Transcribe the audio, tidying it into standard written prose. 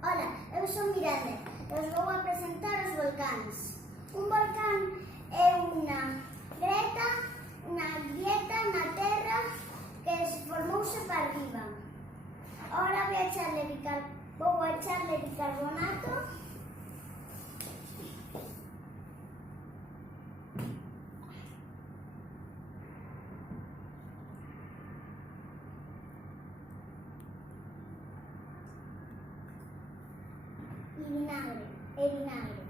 Ola, eu son Miranda e os vou a presentar os volcáns. Un volcán é unha grieta na terra que se formouse para arriba. Ora vou a echarle bicarbonato e vinagre.